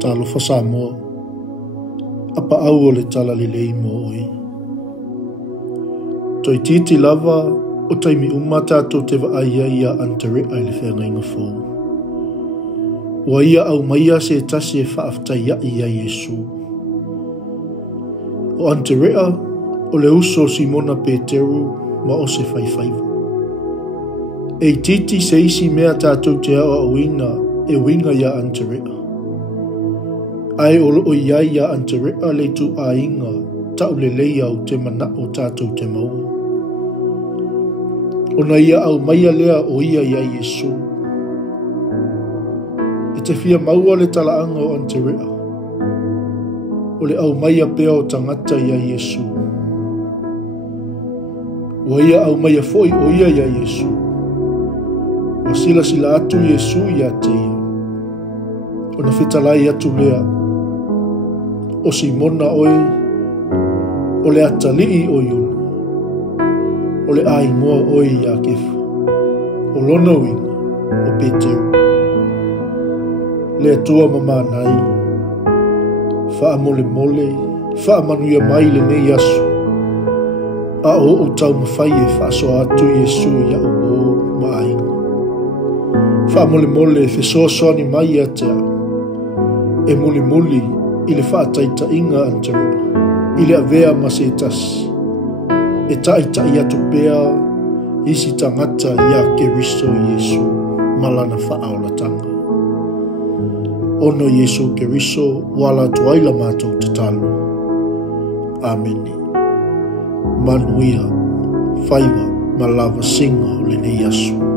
Talofa Samoa APAAU o le talalelei mo oi. Toi titi lava o taimi uma tātou te waaia ia antere ai le whengainga fōu. Wa ia au maia se tasi e whaaftai ia Yesu. O anterea o le uso Simona Peteru ma o se whaifaiva. E titi se isi mea tātou te awa o ina e winga ia anterea. Ai olo o ia anterea le tu a inga tau le leia o te mana o tātou te maua. Ona ia au maia lea o ia Yesu. E te fia maua le talaanga o anterea. O le au maia pea o tangata ia Yesu. Wa ia au maia foi o ia Yesu. Wa sila atu Yesu ia te ia. Ona whetalai atu lea. O Simona oi. O le atalii o yuna. O le aingoa oi ia kefa. O lona winga. O Peteru. Le atua mamanai. Faa mole mole. Faa manuia mai le nei asu. A o tau mawhai e faa so atu Yesu ia o maainga. Faa mole mole fe soa ni mai atea. E muli muli i le faa taita inga antara. I le avea masetas. E taita ia tu pea isi tangata ia Keriso Yesu malana faa o la tanga. Ono Yesu Keriso wala tuaila mātou te talo. Ameni. Manuia, faiva, malava singa o le nei asu.